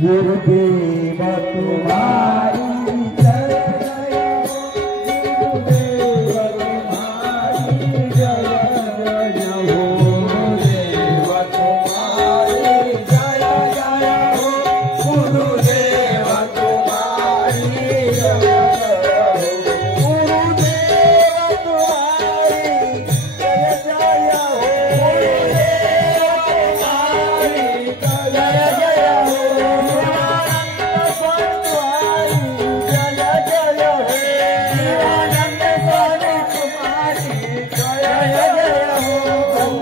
गुरुदेव तुम्हारी जय जय हो, गुरुदेव तुम्हारी जय जय हो, गुरुदेव तुम्हारी जय जय हो, गुरुदेव तुम्हारी जय जय हो, गुरुदेव तुम्हारी जय जय हो,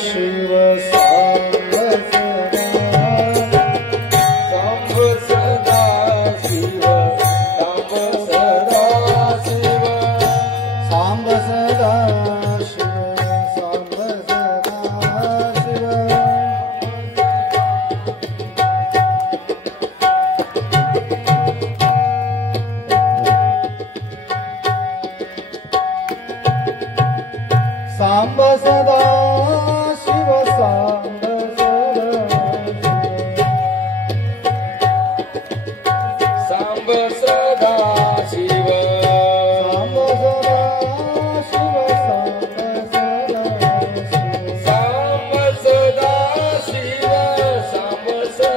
शिव सांब सदा शिव सांब सदा शिव सांब सदा शिव सांब सदा शिव सांब सदा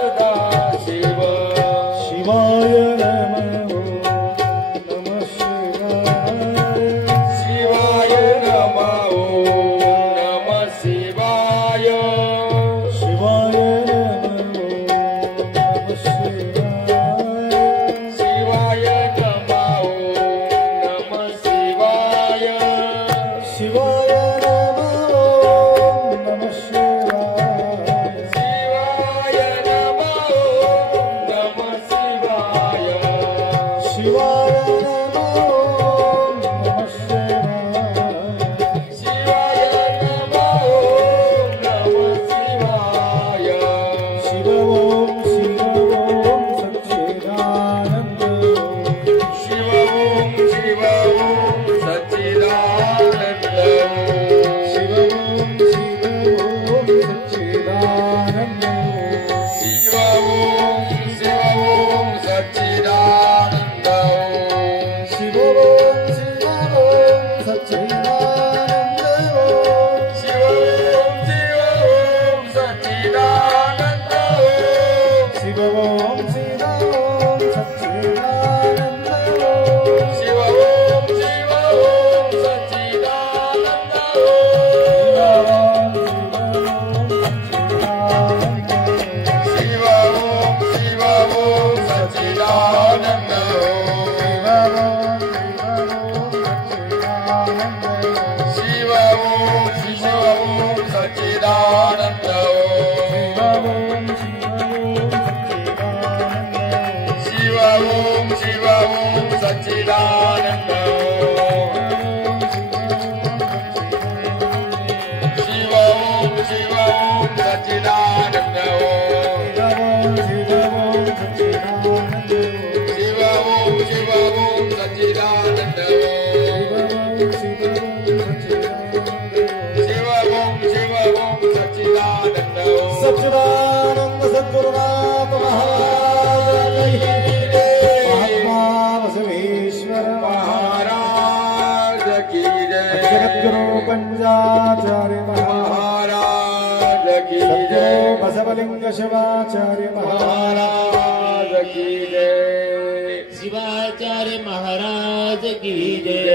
बसवलिंग शिवाचार्य महाराज की जय, शिवाचार्य महाराज की जय,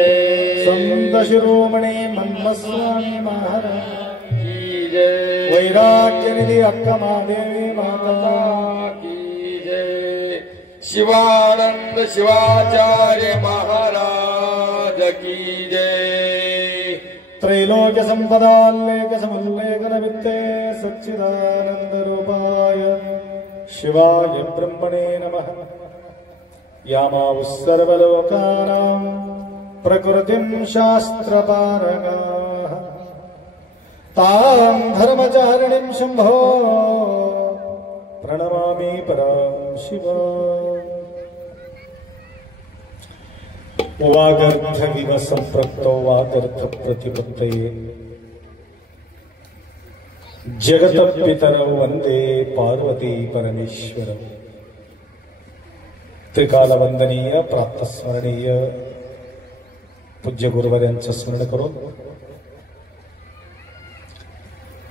संत शिरोमणि मन्मस्वामी महाराज की जय, वैराग्य निधि अक्कमादेवी माता की जय, शिवानंद शिवाचार्य महाराज की जय, त्रैलोक्य संपदाल्लेख समुल्लेखन वित्ते सच्चिदानंद रूपाय शिवाय ब्रह्मणे नमः। यामावुः सर्वलोकानां प्रकृतिं शास्त्रपारगाः तां धर्मचारिणीं शम्भो प्रणमामि परां शिवां। वागर्थ विव संप्रक्तो वागर्थ प्रतिपत्तये जगत पितरौ वंदे पार्वती परमेश्वर। त्रिकाल वंदनीय प्राप्त स्मरणीय पूज्य गुरुवर्यांचं स्मरण करून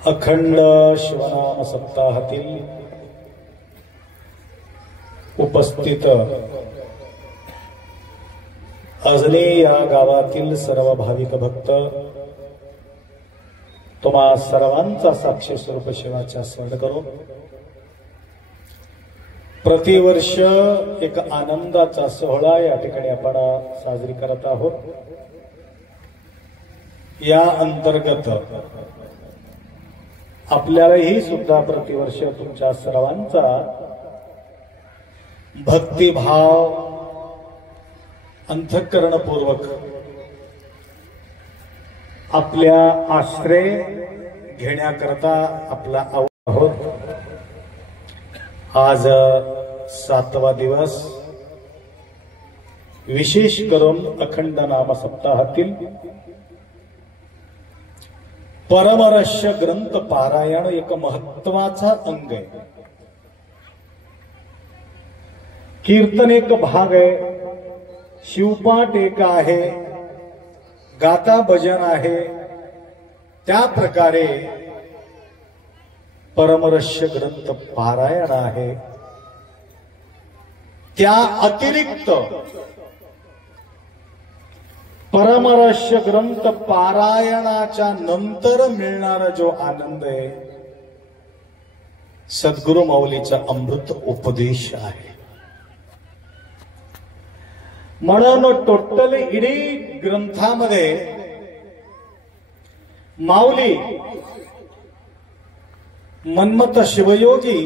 अखंड शिवनाम सप्ताहातील उपस्थित अजनी या गावातील सर्व भाविक भक्त तुम्हा सर्वांचा साक्षी स्वरूप शिवाच्या स्मरण करून प्रतिवर्ष एक आनंदाचा सोहळा या ठिकाणी आपण साजरी करत आहोत। या अंतर्गत आपल्यालाही सुद्धा प्रतिवर्ष तुमच्या सर्वांचा भक्तिभाव अंतःकरणपूर्वक आपल्या आश्रय घेण्याकरता आपला आहोत। आज 7वा दिवस, विशेष करून अखंड नाम सप्ताहातील परमरहस्य ग्रंथ पारायण एक महत्वाचा अंग आहे। कीर्तन एक भाग आहे, शिवपाठ एक आहे, गाथा भजन आहे। त्या प्रकारे परमरहस्य ग्रंथ पारायण आहे। त्या अतिरिक्त परमरहस्य ग्रंथ पारायणाच्या नंतर मिळणारा जो आनंद आहे सद्गुरु माऊलीचा अमृत उपदेश आहे। म्हणून टोटल इडी ग्रंथामध्ये माऊली मन्मथ शिवयोगी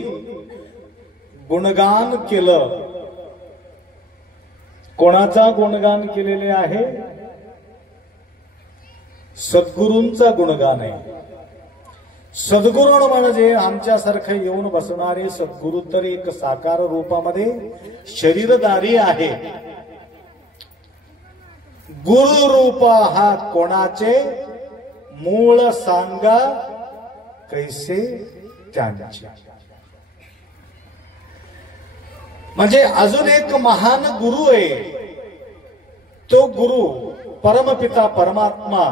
गुणगान केलं। कोणाचा गुणगान केलेले आहे? सद्गुरूंचा गुणगान आहे। सद्गुरू म्हणजे आमच्यासारखं येऊन बसणारे सद्गुरू तर एक साकार रूपामध्ये शरीरधारी आहे। गुरु रूप हा कोणाचे? मूळ सांगा कैसे त्यांचे। म्हणजे अजून एक महान गुरु आहे। तो गुरु परमपिता परमात्मा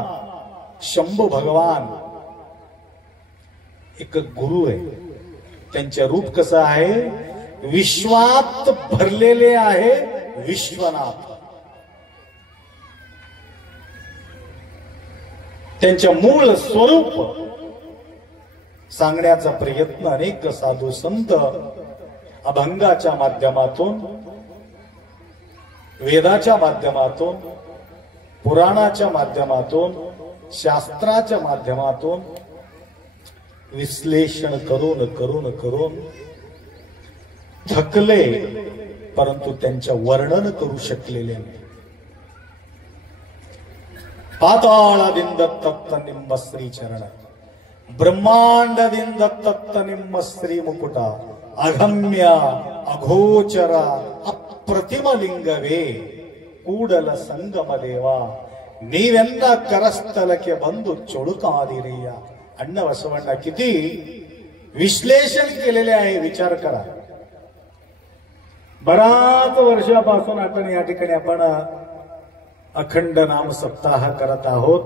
शंभू भगवान एक गुरु आहे। त्यांचे रूप कसं आहे? विश्वात भरलेले आहे विश्वनाथ। त्यांच्या मूळ स्वरूप सांगण्याचा प्रयत्न अनेक साधू संत अभंगाच्या माध्यमातून, वेदाच्या माध्यमातून, पुराणाच्या माध्यमातून, शास्त्राच्या माध्यमातून विश्लेषण करून करून करून थकले, परंतु त्यांच्या वर्णन करू शकलेले नाही। पाताळादिंद तत्त निम्ब श्री चरण, ब्रह्मांडदिंद तत्त निम्ब श्री मुकुटा, अगम्य अघोचर अप्रतिम लिंगवे ಕೂಡಲ ಸಂಗಮ ದೇವ ನೀವೆಂದ ಕರಸ್ಥಲಕ್ಕೆ ಬಂದು चोळुकादिरिय। अण्णा बसवण्णा किती विश्लेषण केलेले आहे विचार करा। बराच वर्षापासून आपण या ठिकाणी आपण अखंड नाम सप्ताह करत आहोत।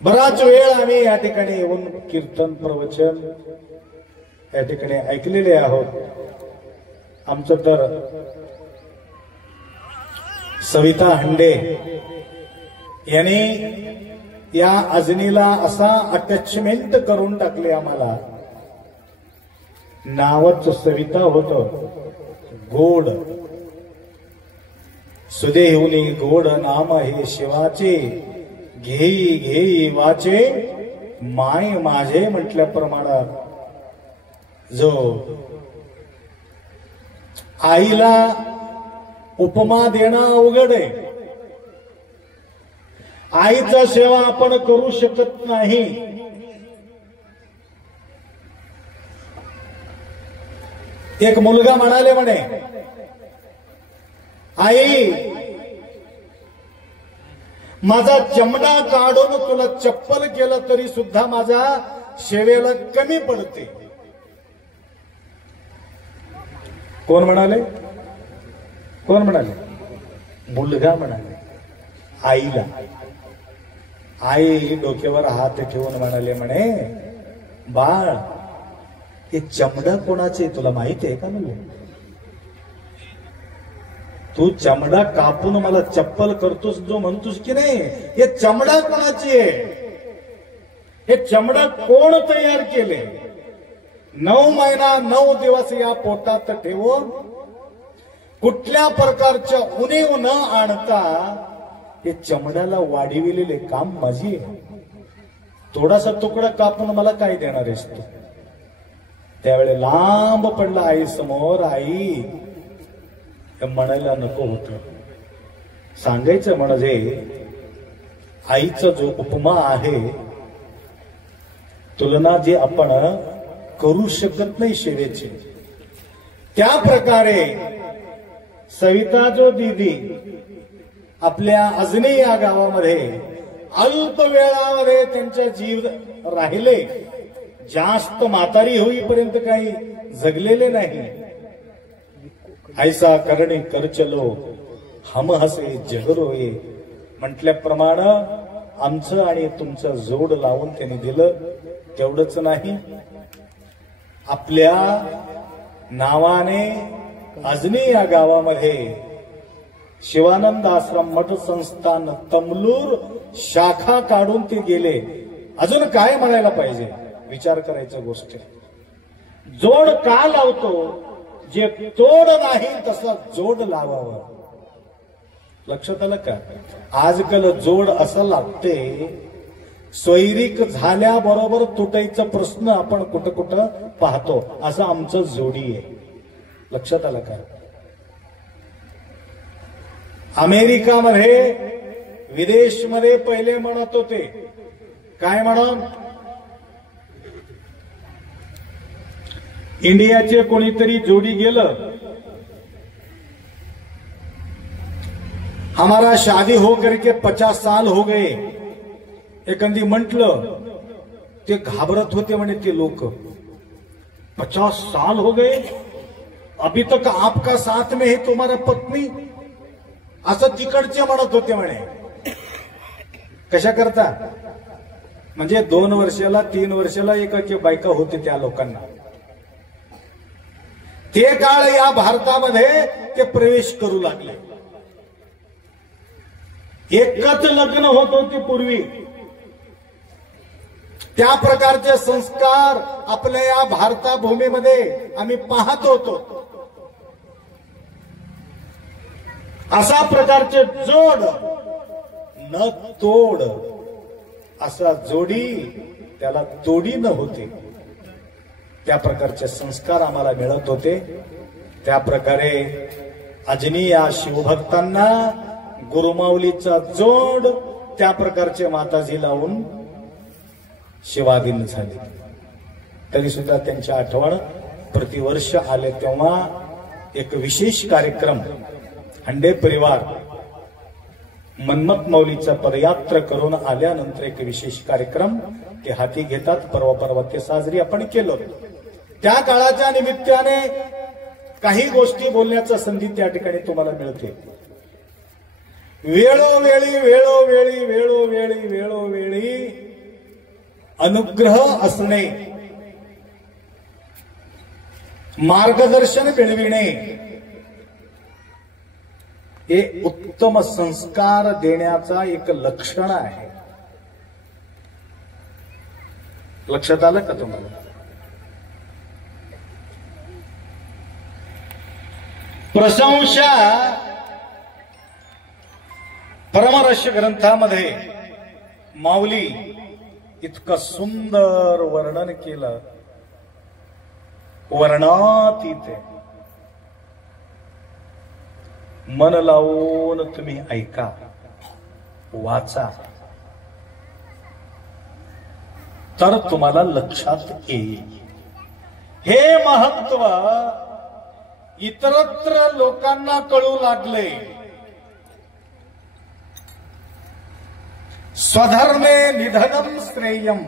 बराच वेळ आम्ही या ठिकाणी येऊन कीर्तन प्रवचन या ठिकाणी ऐकलेले आहोत। आमचं तर सविता हंडे यांनी या अजनीला असा अटॅचमेंट करून टाकले आम्हाला। नावच सविता होतं, गोड सुदेहुनी गोड नाम हे शिवाचे, घेई घेई वाचे माय माझे म्हटल्याप्रमाणे जो आईला उपमा देणं अवघड आहे। आईचा सेवा आपण करू शकत नाही। एक मुलगा म्हणाले म्हणे आई, माझा चमडा काढून तुला चप्पल केलं तरी सुद्धा माझ्या सेवेला कमी पडते. कोण म्हणाले? कोण म्हणाले? मुलगा म्हणाले आईला. आई डोक्यावर हात ठेवून म्हणाले, म्हणे बाळ, हे चमडा कोणाचे तुला माहिती आहे का? म्हणले, तू चमडा कापून मला चप्पल करतोस जो म्हणतोस की नाही, हे चमडा कोणाची आहे? हे चमडा कोण तयार केले? 9 महिना 9 दिवस या पोटात ठेवून कुठल्या प्रकारच्या उणीव न आणता हे चमड्याला वाढविलेले काम माझी आहे. थोडासा तुकडा कापून मला काय देणार आहेस तू? त्यावेळी लांब पडला आई समोर. आई म्हणायला नको होत, सांगायचं म्हणजे आईचा जो उपमा आहे, तुलना जे आपण करू शकत नाही सेवेची, त्या प्रकारे सविता जो दीदी आपल्या अजनी या गावामध्ये अल्प वेळामध्ये त्यांचा जीव राहिले, जास्त म्हातारी होईपर्यंत काही जगलेले नाही. ऐसा करणे कर चलो हम हसे जग रोये म्हटल्याप्रमाणे आमचं आणि तुमचं जोड लावून त्यांनी दिलं. तेवढंच नाही, आपल्या नावाने अजनी या गावामध्ये शिवानंद आश्रम मठ संस्थान तमलूर शाखा काढून ते गेले. अजून काय म्हणायला पाहिजे? विचार करायचा गोष्ट. जोड का लावतो? जे तोड नाही तसा जोड लावावं. लक्षात आलं का? आजकाल जोड असं लागते, स्वैरिक झाल्याबरोबर तुटायचा प्रश्न आपण कुठं कुठं पाहतो. असं आमचं जोडी आहे. लक्षात आलं का? अमेरिकामध्ये, विदेशमध्ये पहिले म्हणत होते, काय म्हणून? इंडियाचे कोणीतरी जोडी गेलं, हमारा शादी हो करके 50 साल हो गए, एखादी म्हटलं, ते घाबरत होते म्हणे ते लोक. 50 साल हो गए, अभी तक आपका साथ में है तुम्हारा पत्नी, असं तिकडचे म्हणत होते म्हणे. कशा करता? म्हणजे 2 वर्षाला 3 वर्षाला एकाची बायका होते त्या लोकांना. ते काळ या भारतामध्ये ते प्रवेश करू लागले. एकच लग्न होत होते पूर्वी. त्या प्रकारचे संस्कार आपल्या या भारताभूमीमध्ये आम्ही पाहत होतो. अशा प्रकारचे जोड न तोड, असा जोडी त्याला तोडी न होते, त्या प्रकारचे संस्कार आम्हाला मिळत होते. त्या प्रकारे अजनी या शिवभक्तांना गुरुमाऊलीचा जोड त्या प्रकारचे माताजी लावून शिवाधीन झाले. तरी सुद्धा त्यांची आठवण प्रतिवर्ष आले तेव्हा एक विशेष कार्यक्रम हंडे परिवार मन्मथ माऊलीचा पदयात्रा करून आल्यानंतर एक विशेष कार्यक्रम ते हाती घेतात. परवा ते साजरी आपण केलं. त्या काळाच्या निमित्ताने काही गोष्टी बोलण्याचा संधी त्या ठिकाणी तुम्हाला मिळते. वेळोवेळी वेळोवेळी वेळोवेळी वेळोवेळी अनुग्रह असणे, मार्गदर्शन मिळविणे हे उत्तम संस्कार देण्याचा एक लक्षण आहे. लक्षात आलं का तुम्हाला? प्रशंसा परमरहस्य ग्रंथामध्ये माऊली इतकं सुंदर वर्णन केलं. वर्णातीत आहे. मन लावून तुम्ही ऐका, वाचा, तर तुम्हाला लक्षात येईल. हे महत्व इतरत्र लोकांना कळू लागले, स्वधर्मे निधनम श्रेयम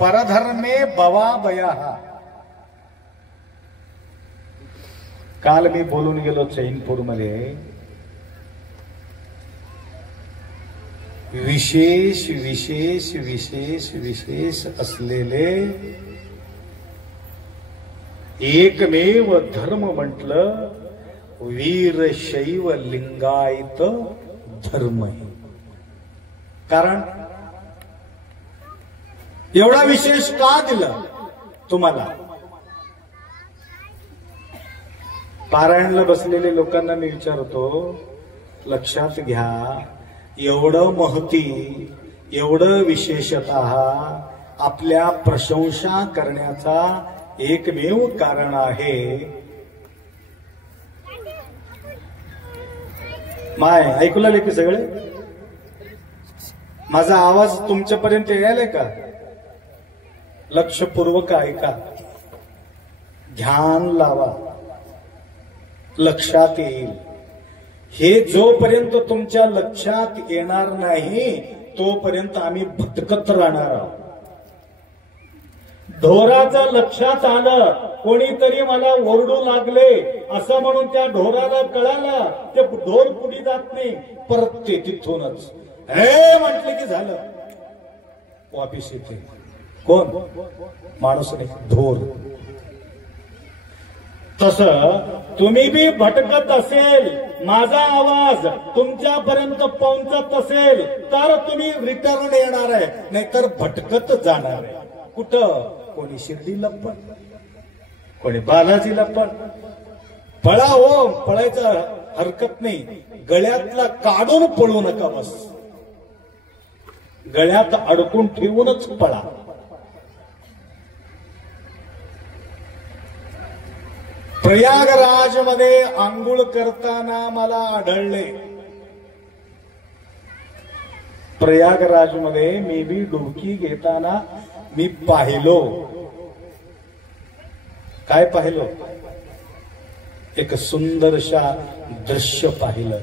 परधर्मे भवाभयः. काल मी बोलून गेलो चैनपूरमध्ये, विशेष विशेष विशेष विशेष असलेले एकमेव धर्म म्हटलं वीरशैव लिंगायत धर्म. कारण एवढा विशेष का दिलं तुम्हाला? पारायणला बसलेले लोकांना मी विचारतो, लक्षात घ्या, एवढं महती, एवढं विशेषतः आपल्या प्रशंसा करण्याचा एकमेव कारण आहे. माय ऐकू लागले की सगळे? माझा आवाज तुमच्यापर्यंत यायलाय का? लक्षपूर्वक ऐका, ध्यान लावा, लक्षात येईल. हे जोपर्यंत तुमच्या लक्षात येणार नाही तोपर्यंत आम्ही भटकत राहणार आहोत. ढोराचं लक्षात आलं, कोणीतरी मला ओरडू लागले असं म्हणून त्या ढोराला कळालं, ते ढोर पुढे जात नाही, परत ते तिथूनच हे म्हटले की झालं, वापिस येते. कोण? माणूस नाही, ढोर. तसं तुम्ही बी भटकत असेल, माझा आवाज तुमच्यापर्यंत पोहोचत असेल तर तुम्ही रिटर्न येणार आहे, नाहीतर भटकत जाणार आहे. कुठं? कोणी शिर्डी लप्पड, कोणी बालाजी लप्पड. पळा हो, पळायचं हरकत नाही, गळ्यातला काढून पळू नका. बस गळ्यात अडकून ठेवूनच पळा. प्रयागराज मध्ये आंघोळ करताना मला आढळले, प्रयागराज मध्ये मी बी डुबकी घेताना मी पाहिलो. काय पाहिलो? एक सुंदरशा दृश्य पाहिलं.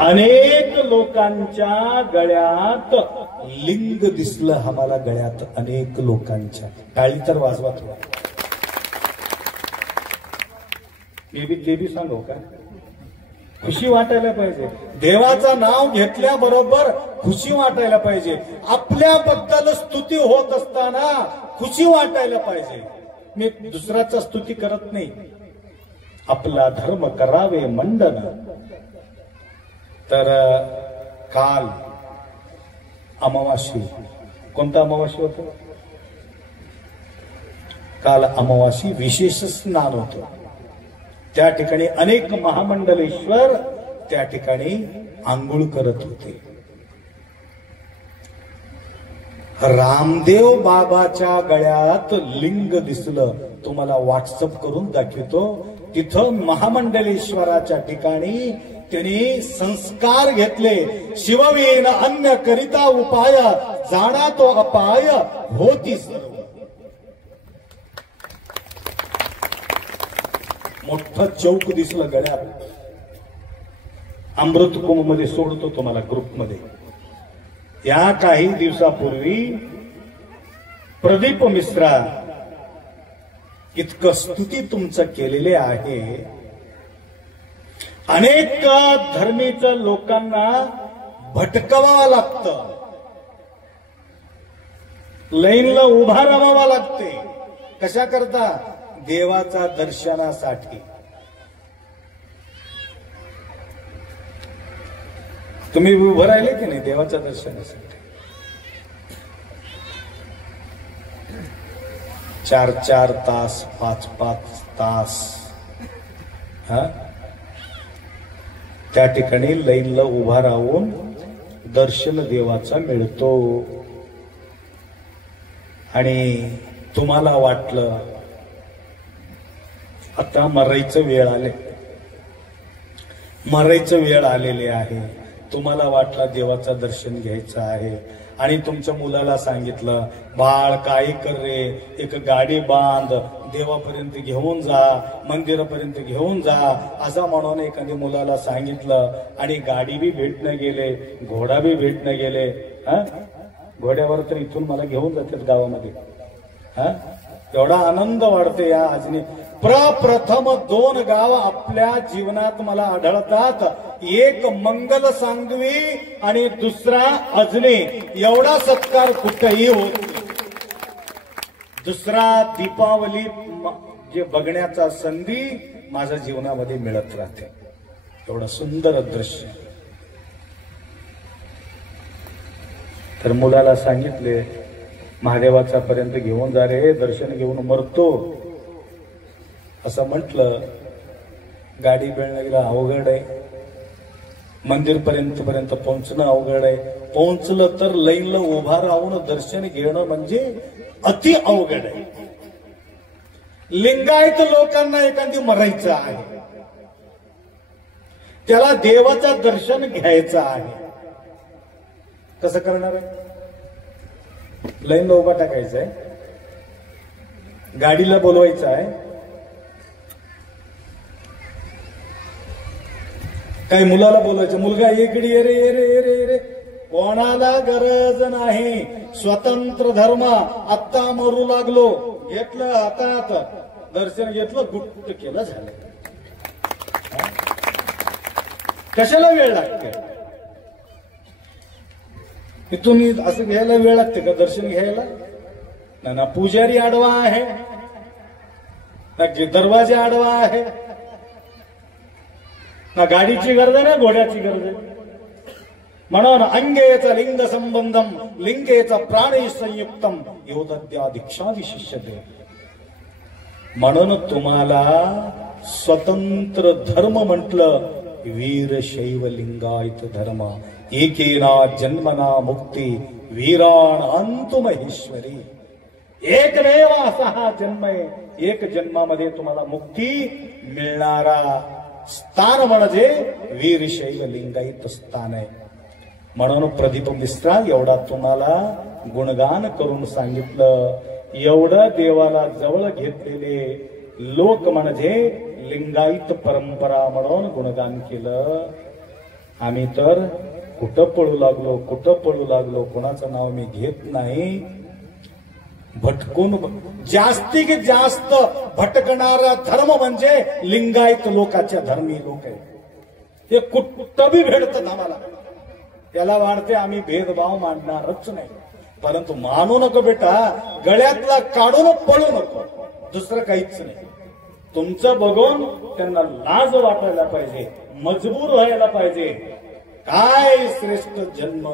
अनेक लोकांच्या गळ्यात लिंग दिसलं आम्हाला, गळ्यात अनेक लोकांच्या. टाळी तर वाजवा थोडा. मी बी ते बी सांगू का? खुशी वाटायला पाहिजे. देवाचं नाव घेतल्याबरोबर खुशी वाटायला पाहिजे. आपल्याबद्दल स्तुती होत असताना खुशी वाटायला पाहिजे. मी दुसऱ्याचा स्तुती करत नाही. आपला धर्म करावे मंडन. तर काल अमावासी, कोणता अमावासी होतं? काल अमावासी विशेष स्नान होतं. त्या ठिकाणी अनेक महामंडलेश्वर त्या ठिकाणी आंघोळ करत होते. रामदेव बाबाच्या गळ्यात लिंग दिसलं, तुम्हाला व्हॉट्सअप करून दाखवतो. तिथं महामंडलेश्वराच्या ठिकाणी त्यांनी संस्कार घेतले. शिववेन अन्य करिता उपाय, जाणा तो अपाय होती सर्व. मोठं चौक दिसलं गळ्यात. अमृत कुंभ मध्ये सोडतो तुम्हाला ग्रुपमध्ये. या काही दिवसापूर्वी प्रदीप मिश्रा इतकं स्तुती तुमचं केलेले आहे. अनेक धर्मीचं लोकांना भटकवावं लागतं, लाईनला उभा राहावं लागते. कशा करता? देवाचा दर्शनासाठी. तुम्ही उभं राहिले की नाही देवाच्या दर्शनासाठी? 4-4 तास, 5-5 तास त्या ठिकाणी लाईनला उभा राहून दर्शन देवाचा मिळतो. आणि तुम्हाला वाटलं आता मरायचं वेळ आले, मरायचं वेळ आलेले आहे. तुम्हाला वाटला देवाचं दर्शन घ्यायचं आहे. आणि तुमच्या मुलाला सांगितलं, बाळ काय कर रे, एक गाडी बांध, देवापर्यंत घेऊन जा, मंदिरापर्यंत घेऊन जा, असं म्हणून एखाद्या मुलाला सांगितलं आणि गाडी बी भेटणं गेले, घोडा बी भेटणं गेले. घोड्यावर तर इथून मला घेऊन जातात गावामध्ये. एवढा आनंद वाढते या आजनी. प्रथम 2 गाव आपल्या जीवनात मला आढळतात. एक मंगल सांगवी आणि दुसरा अजनी. एवढा सत्कार कुठेही होत नाही. दुसरा दीपावली जे बघण्याचा संधी माझ्या जीवनामध्ये मिळत राहते. एवढं सुंदर दृश्य. तर मुलाला सांगितले, महादेवाचा पर्यंत घेऊन जा रे, दर्शन घेऊन मरतो असं म्हटलं. गाडी मिळणं गेलं अवघड आहे, मंदिर पर्यंत पोहोचणं अवघड आहे. पोहोचलं तर लाईनला उभा राहून दर्शन घेणं म्हणजे अति अवघड आहे. लिंगायत लोकांना एखादी मरायचं आहे, त्याला देवाचं दर्शन घ्यायचं आहे. कसं करणार आहे? लाईनला उभा टाकायचं आहे, गाडीला बोलवायचं आहे, काही मुलाला बोलायचं, मुलगा इकडे ये रे ये रे ये रे ये रे. कोणाला गरज नाही. स्वतंत्र धर्म. आत्ता मरू लागलो, घेतलं हातात, दर्शन घेतलं, गुट्ट केलं, झालं. कशाला वेळ लागते? इथून असं घ्यायला वेळ लागते का दर्शन घ्यायला? ना पुजारी आडवा आहे, ना दरवाजा आडवा आहे, ना गाडीची गरज आहे, ना घोड्याची गरज आहे. म्हणून अंगेचा लिंग संबंधम लिंगेचा प्राणी संयुक्तम योदद्या दीक्षा विशिष्यते. म्हणून तुम्हाला स्वतंत्र धर्म म्हटलं. वीरशैव लिंगायत धर्म एकेना जन्मना मुक्ती वीराण अंतु महेश्वरी. एकमेव असा हा जन्म आहे. एक जन्मामध्ये तुम्हाला मुक्ती मिळणारा स्थान म्हणजे वीरशैव लिंगायत स्थान आहे. म्हणून प्रदीप मिश्रा एवढा तुम्हाला गुणगान करून सांगितलं. एवढं देवाला जवळ घेतलेले लोक म्हणजे लिंगायत परंपरा म्हणून गुणगान केलं. आम्ही तर कुठं पळू लागलो, कोणाचं नाव मी घेत नाही. भटकून जास्तीत जास्त भटकणारा धर्म म्हणजे लिंगायत लोकांच्या धर्मी लोक आहे. हे कुठं बी भेटतात आम्हाला. त्याला वाटते आम्ही भेदभाव मांडणारच नाही. परंतु मानू नको बेटा, गळ्यातला काढून पळू नको, दुसरं काहीच नाही. तुमचं बघून त्यांना लाज वाटायला पाहिजे, मजबूर व्हायला पाहिजे. काय श्रेष्ठ जन्म.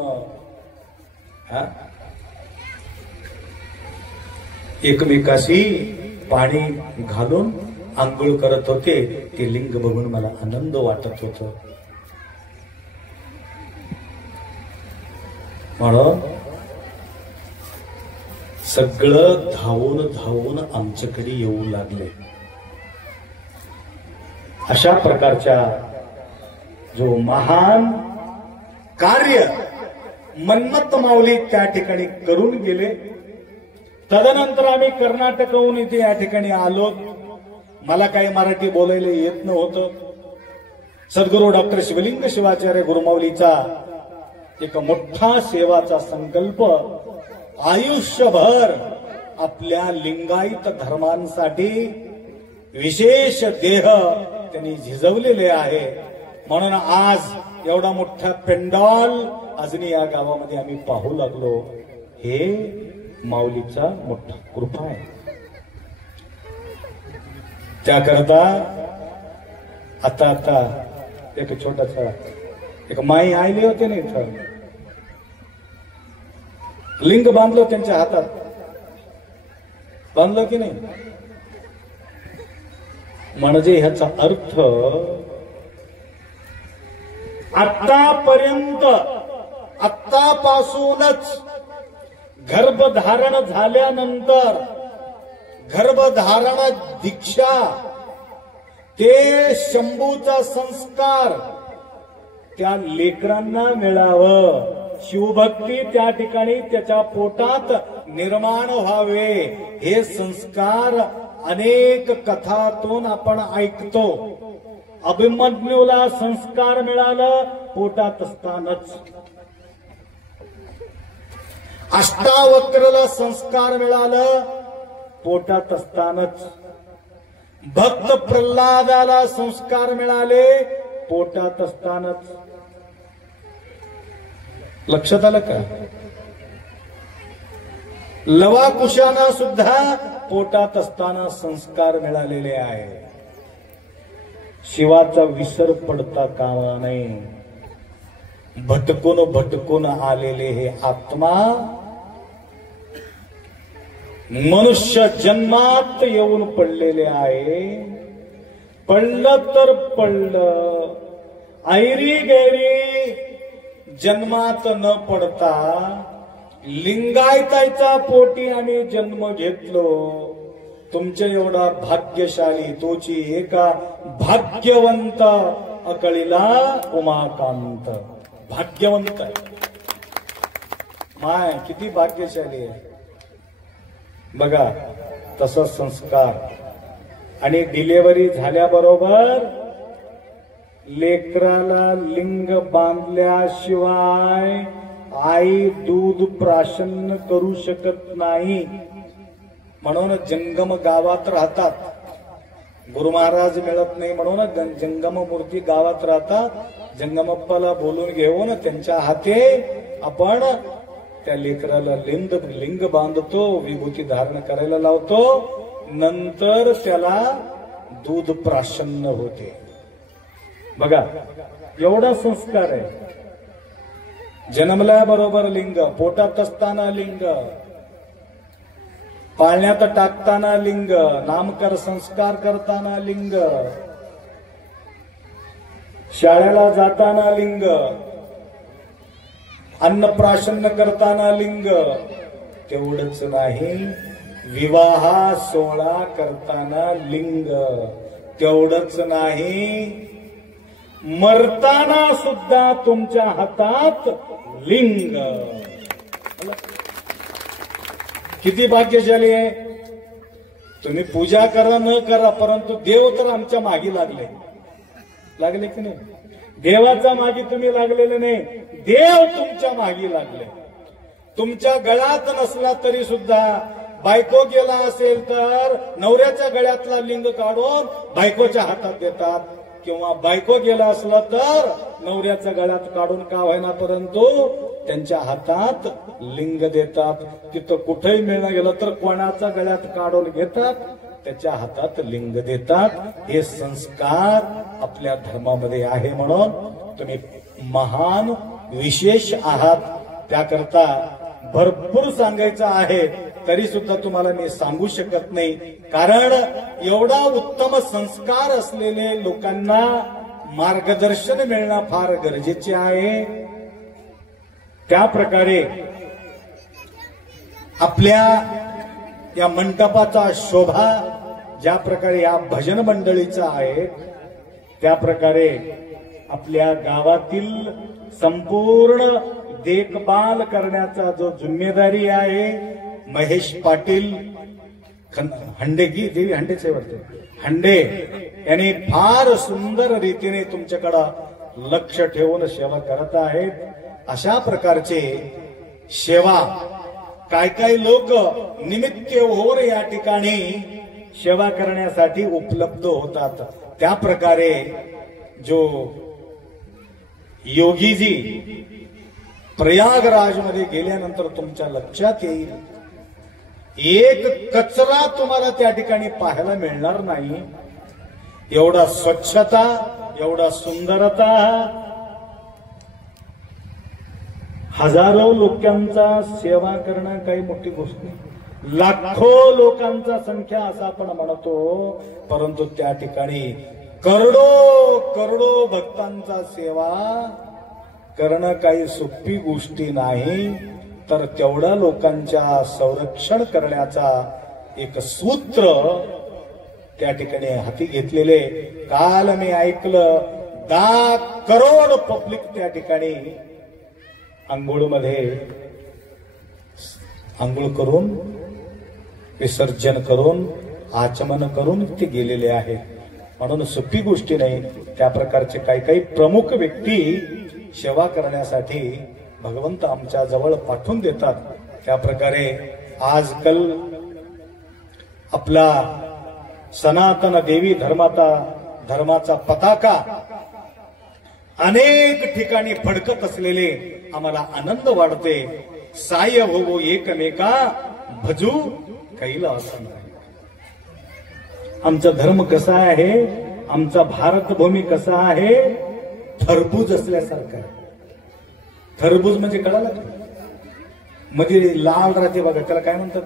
एकमेकाशी पाणी घालून आंघोळ करत होते. ते लिंग बघून मला आनंद वाटत होत. म्हणून सगळं धावून धावून आमच्याकडे येऊ लागले. अशा प्रकारच्या जो महान कार्य मन्मथ माऊली त्या ठिकाणी करून गेले. तदनंतर आम्ही कर्नाटकहून इथे या ठिकाणी आलो. मला काही मराठी बोलायला येत नव्हतं. सद्गुरू डॉक्टर शिवलिंग शिवाचार्य गुरुमाऊलीचा एक मोठा सेवाचा संकल्प आयुष्यभर आपल्या लिंगायत धर्मांसाठी विशेष देह त्यांनी झिजवलेले आहे. म्हणून आज एवढा मोठा पेंडॉल अजून या गावामध्ये आम्ही पाहू लागलो. हे माऊलीचा मोठा कृपा आहे. त्याकरता आता एक छोटासा एक माई आईली होते ना इथं, लिंग बांधलं त्यांच्या हातात. बांधलं की नाही? म्हणजे ह्याचा अर्थ आतापर्यंत आतापासूनच गर्भधारण झाल्यानंतर गर्भधारण दीक्षा ते शंभूचा संस्कार त्या लेकरांना मिळावं, शिवभक्ती त्या ठिकाणी त्याच्या पोटात निर्माण व्हावे, हे संस्कार अनेक कथातून आपण ऐकतो. अभिमन्यूला संस्कार मिळालं पोटात असतानाच, अष्टावक्रला संस्कार मिळालं पोटात असतानाच, भक्त प्रल्हादाला संस्कार मिळाले पोटात असतानाच. लक्षात आलं का? लवाकुशांना सुद्धा पोटात असताना संस्कार मिळालेले आहे. शिवाचा विसर पडता कामा नये. भटकून भटकून आलेले हे आत्मा मनुष्य जन्मात येऊन पडलेले आहे. पडलं तर पडलं, ऐरी गैरी जन्मात न पडता लिंगायताचा पोटी आम्ही जन्म घेतलो. तुमच्या एवढा भाग्यशाली तोची एका भाग्यवंत अकळीला उमाकांत. भाग्यवंत आहे माय, किती भाग्यशाली आहे बघा. तसा संस्कार. आणि डिलेव्हरी झाल्याबरोबर लेकराला लिंग बांधल्याशिवाय आई दूध प्राशन करू शकत नाही. म्हणून जंगम गावात राहतात. गुरु महाराज मिळत नाही म्हणून जंगम मूर्ती गावात राहतात. जंगमप्पाला बोलून घेऊन त्यांच्या हाते आपण त्या लेकराला लिंग बांधतो, विभूती धारण करायला लावतो. नंतर त्याला दूध प्राशन्न होते. बघा एवढा संस्कार आहे. जन्मल्याबरोबर लिंग, पोटात असताना लिंग, पाळण्यात टाकताना लिंग, नामकर संस्कार करताना लिंग, शाळेला जाताना लिंग, अन्नप्राशन करताना लिंग. तेवढंच नाही, विवाह सोहळा करताना लिंग. तेवढंच नाही, मरताना सुद्धा तुमच्या हातात लिंग. किती भाग्यशाली आहे. तुम्ही पूजा करा न करा, परंतु देव तर आमच्या मागे लागले की नाही? देवाच्या मागे तुम्ही लागलेले नाही, देव तुमच्या मागे लागले. तुमच्या गळ्यात नसला तरी सुद्धा बायको गेला असेल तर नवऱ्याच्या गळ्यातला लिंग काढून बायकोच्या हातात देतात, किंवा बायको गेला असला तर नवऱ्याच्या गळ्यात काढून का होईना परंतु त्यांच्या हातात लिंग देतात. तिथं कुठेही मिळणं गेलं तर कोणाच्या गळ्यात काढून घेतात, त्याच्या हातात लिंग देतात. हे संस्कार आपल्या धर्मामध्ये आहे. म्हणून तुम्ही महान विशेष आहात. त्याकरता भरपूर सांगायचं आहे, तरी सुद्धा तुम्हाला मी सांगू शकत नाही. कारण एवढा उत्तम संस्कार असलेले लोकांना मार्गदर्शन मिळणं फार गरजेचे आहे. त्या प्रकारे आपल्या या मंडपाचा शोभा ज्या प्रकारे या भजन मंडळीचा आहे, त्या प्रकारे आपल्या गावातील संपूर्ण देखभाल करण्याचा जो जिम्मेदारी आहे, महेश पाटील हंडेगी देवी हंडेचे हंडे यांनी फार सुंदर रीतीने तुमच्याकडं लक्ष ठेवून सेवा करत आहेत. अशा प्रकारचे सेवा काय काय लोक निमित्त होऊन या ठिकाणी सेवा करण्यासाठी उपलब्ध होतात. त्या प्रकारे जो योगीजी प्रयागराज मध्ये गेल्यानंतर तुमच्या लक्षात येईल, एक कचरा तुम्हाला त्या ठिकाणी पाहायला मिळणार नाही. एवढा स्वच्छता, एवढा सुंदरता, हजारो लोकांचा सेवा करणं काही मोठी गोष्ट नाही. लाखो लोकांचा संख्या असं आपण म्हणतो, परंतु त्या ठिकाणी करोडो करोडो भक्तांचा सेवा करणं काही सोपी गोष्टी नाही. तर तेवढ्या लोकांच्या संरक्षण करण्याचा एक सूत्र त्या ठिकाणी हाती घेतलेले. काल मी ऐकलं 10 करोड पब्लिक त्या ठिकाणी आंघोळ करून विसर्जन करून आचमन करून ते गेलेले आहेत. म्हणून सोपी गोष्टी नाही. त्या प्रकारचे काही काही प्रमुख व्यक्ती सेवा करण्यासाठी भगवंत आमच्या जवळ पाठवून देतात. त्या प्रकारे आजकाल आपला सनातन देवी धर्माचा पताका अनेक ठिकाणी फडकत असलेले आम्हाला आनंद वाटते. साय होवो एकमेका भजू कैलासन. आमचा धर्म कसा आहे, आमचा भारत भूमी कसा आहे, टरबूज असल्यासारखा आहे. टरबूज म्हणजे कळालं का? मध्ये लाल राहते बघा, त्याला काय म्हणतात?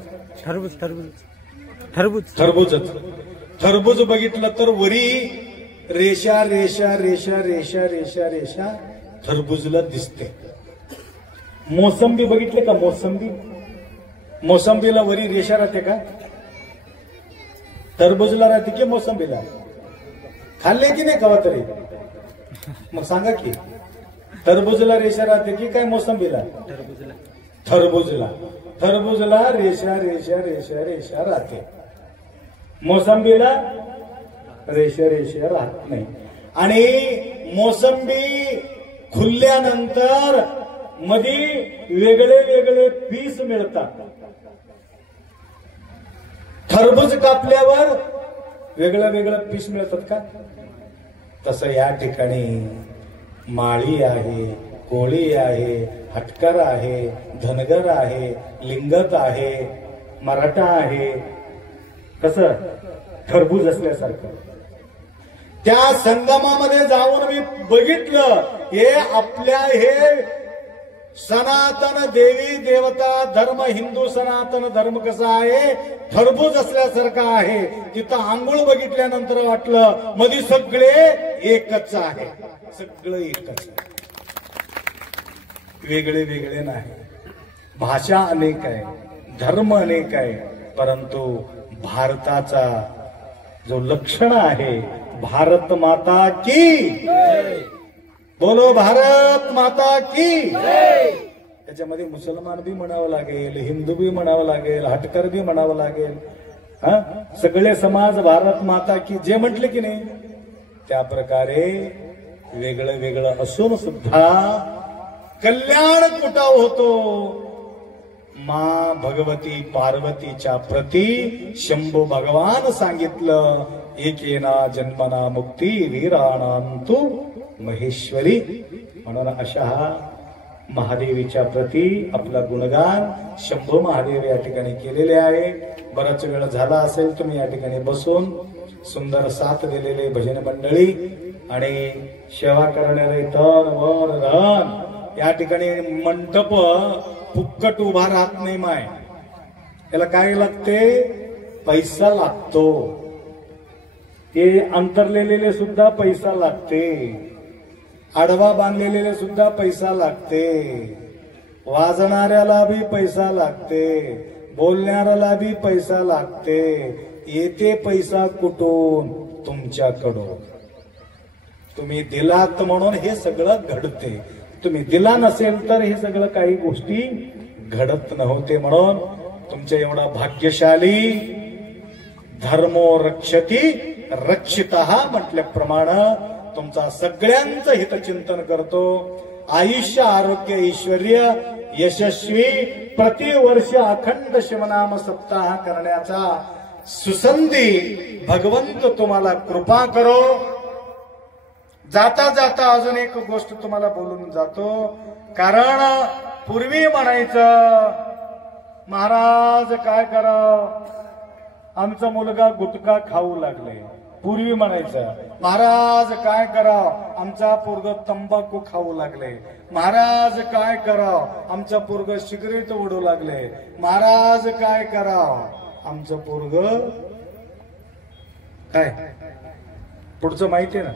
टरबूज बघितलं तर वरी रेषा रेषा रेषा रेषा रेषा रेषा टरबूजला दिसते. मोसंबी बघितले का? मोसंबीला वरी रेषा राहते का? टरबूजला राहते की मोसंबीला? खाल्ले की नाही कवा तरी? मग सांगा की टरबूजला रेषा राहते की काय मोसंबीला? टरबूजला रेषा रेषा रेषा रेषा राहते, मोसंबीला रेषा रेषा राहत नाही. आणि मोसंबी खुलल्यानंतर मध्ये वेगळे वेगळे पीस मिळतात. टरबूज कापल्यावर वेगळं वेगळं पीस मिळतात का? तसं या ठिकाणी माळी आहे, कोळी आहे, हटकर आहे, धनगर आहे, लिंगत आहे, मराठा आहे. कसं टरबूज असल्यासारखं त्या संगमामध्ये जाऊन मी बघितलं. हे आपल्या हे सनातन देवी देवता धर्म, हिंदू सनातन धर्म कसा आहे, टरबूज असल्यासारखा आहे. तिथं आंघोळ बघितल्यानंतर वाटलं मध्ये सगळे एकच आहे, सगळं एकच आहे, वेगळे वेगळे नाही. भाषा अनेक आहे, धर्म अनेक आहे, परंतु भारताचा जो लक्षण आहे, भारत माता की बोलो, भारत माता की. त्याच्यामध्ये मुसलमान बी म्हणावं लागेल, हिंदू बी म्हणावं लागेल, हटकर बी म्हणावं लागेल. सगळे समाज भारत माता की जे म्हटले की नाही, त्या प्रकारे वेगळं वेगळं असून सुद्धा कल्याण कुठं होतो? मा भगवती पार्वतीच्या प्रती शंभू भगवान सांगितलं, एकेना जन्मना मुक्ती वीराणांतु महेश्वरी. म्हणून अशा महादेवीच्या प्रती आपला गुणगान शंभू महादेव या ठिकाणी केलेले आहे. बराच वेळ झाला असेल, तुम्ही या ठिकाणी बसून सुंदर साथ दिलेले भजन मंडळी आणि सेवा करणारे तन वर धन. या ठिकाणी मंडप फुक्कट उभा राहत नाही माय, त्याला काय लागते? पैसा लागतो. ते अंतरलेले सुद्धा पैसा लागते, आडवा बांधलेले सुद्धा पैसा लागते, वाजणाऱ्याला बी पैसा लागते, बोलणाऱ्याला बी पैसा लागते. येते पैसा कुठून? तुमच्याकडून. तुम्ही दिलात म्हणून हे सगळं घडते. तुम्ही दिला नसेल तर हे सगळं काही गोष्टी घडत नव्हते. म्हणून तुमच्या एवढा भाग्यशाली धर्मो रक्षती रक्षितः म्हटल्याप्रमाणे तुमचा सगळ्यांचं हितचिंतन करतो. आयुष्य आरोग्य ऐश्वर्य यशस्वी प्रतिवर्ष अखंड शिवनाम सप्ताह करण्याचा सुसंधी भगवंत तुम्हाला कृपा करो. जाता जाता अजून एक गोष्ट तुम्हाला बोलून जातो. कारण पूर्वी म्हणायचं, महाराज काय करावं, आमचा मुलगा गुटखा खाऊ लागले. पूर्वी म्हणायचं, महाराज काय करावं, आमचा पोरग तंबाखू खाऊ लागले. महाराज काय करावं, आमचा पोरग सिगरेट ओढू लागले. महाराज काय करावं, आमचं पोरग काय पुढचं माहितीये ना,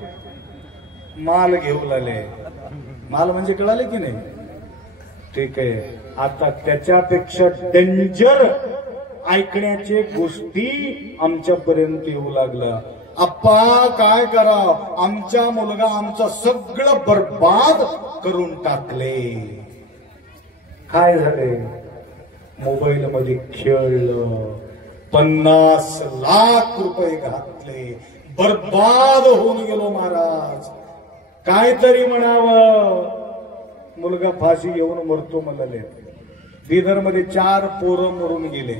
माल घेऊ लागले. माल म्हणजे कळाले की नाही? ठीक आहे. आता त्याच्यापेक्षा डेंजर ऐकण्याचे गोष्टी आमच्यापर्यंत येऊ लागल्या. अप्पा काय करावं, आमचा मुलगा आमचं सगळं बर्बाद करून टाकले. काय झाले? मोबाईल मध्ये खेळलं, 50 लाख रुपये घातले, बर्बाद होऊन गेलो महाराज. काहीतरी म्हणावं. मुलगा फाशी येऊन मरतो म्हणाले. बिदर मध्ये 4 पोरं मरून गेले.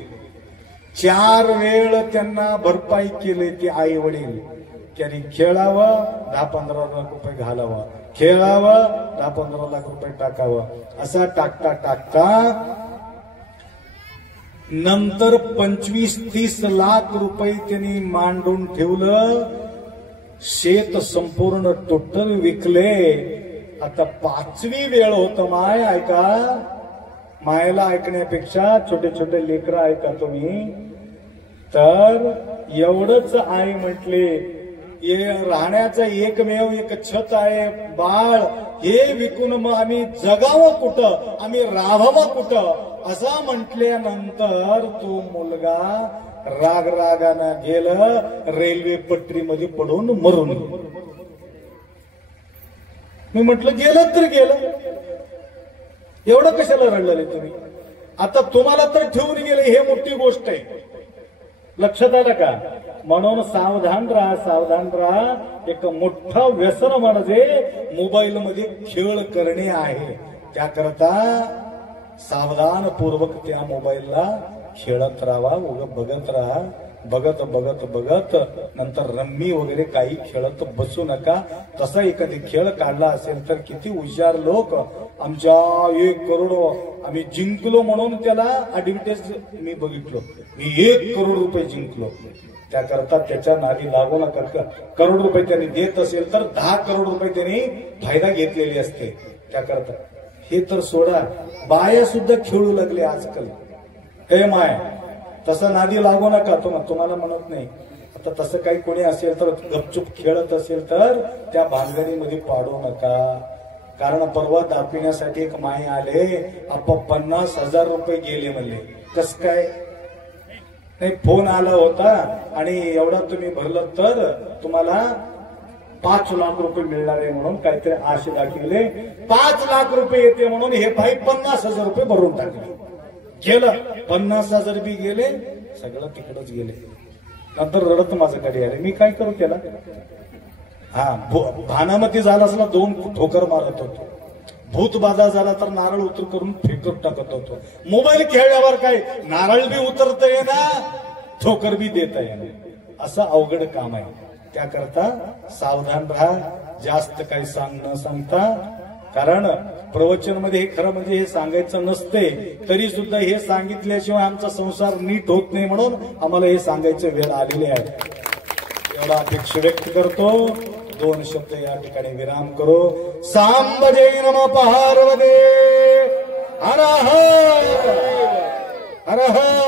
4 वेळ त्यांना भरपाई केली ती आई वडील. त्यांनी खेळावं, 10-15 लाख रुपये घालावं, खेळावं, 10-15 लाख रुपये टाकावं. असा टाकता टाकता नंतर 25-30 लाख रुपये त्यांनी मांडून ठेवलं. शेत संपूर्ण टोटल विकले. आता 5वी वेळ होत माय. ऐका, मायला ऐकण्यापेक्षा छोटे छोटे लेकरं ऐका तुम्ही. तर एवढंच आई म्हटले, राहण्याचं एकमेव एक छत आहे बाळ, हे विकून मग आम्ही जगावं कुठं, आम्ही राहावं कुठं, असं म्हटल्यानंतर तो मुलगा रागानं गेलं, रेल्वे पटरीमध्ये पडून मरून. मी म्हटलं गेलं तर गेलं, एवढं कशाला रडले तुम्ही? आता तुम्हाला तर ठेवून गेले, हे मोठी गोष्ट आहे. लक्षात आलं का? म्हणून सावधान राहा, सावधान राहा. एक मोठं व्यसन म्हणजे मोबाईल मध्ये खेळ करणे आहे. त्याकरता सावधानपूर्वक त्या मोबाईलला खेळत राहा, बघत राहा. बघत बघत बघत नंतर रम्मी वगैरे काही खेळत बसू नका. तसा एखादी खेळ काढला असेल तर किती हुशार लोक आमच्या 1 करोड आम्ही जिंकलो म्हणून त्याला ऍडव्हर्टाइज मी बघितलो, मी 1 करोड रुपये जिंकलो. त्याकरता त्याच्या नादी लागू नका. करोड रुपये त्यांनी देत असेल तर 10 करोड रुपये त्यांनी फायदा घेतलेली असते. त्याकरता हे तर सोडा, बाया सुद्धा खेळू लागले आजकाल. हे माय, तसं नादी लागू नका. तुम्हाला म्हणत नाही. आता तसं काही कोणी असेल तर गपचूप खेळत असेल तर त्या भानगडीमध्ये पाडू नका. कारण परवा दाखविण्यासाठी एक माई आले, 50,000 रुपये गेले म्हणले. कस काय? नाही, फोन आला होता आणि एवढा तुम्ही भरलं तर तुम्हाला 5 लाख रुपये मिळणार आहे म्हणून काहीतरी आशे दाखवले. 5 लाख रुपये येते म्हणून हे भाई 50,000 रुपये भरून टाकले. गेलं 50,000 बी गेले, सगळं तिकडच गेले. नंतर रडत माझ्याकडे आले, मी काय करू त्याला? भानामती झाला असला 2 ठोकर मारत होतो. भूत बाधा झाला तर नारळ उतर करून फेकत टाकत होतो. मोबाईल खेळल्यावर काय नारळ बी उतरता येणार, ठोकर बी देता येणार. असं अवघड काम आहे. त्याकरता सावधान राहा. जास्त काही न सांगता, कारण प्रवचन मध्ये हे खरं म्हणजे हे सांगायचं नसते, तरी सुद्धा हे सांगितल्याशिवाय आमचा संसार नीट होत नाही, म्हणून आम्हाला हे सांगायचे वेळ आलेले आहे. एवढा अपेक्षा व्यक्त करतो. 2 शब्द या ठिकाणी विराम करो. सांब जय नमः पार्वते हर हर हर हर.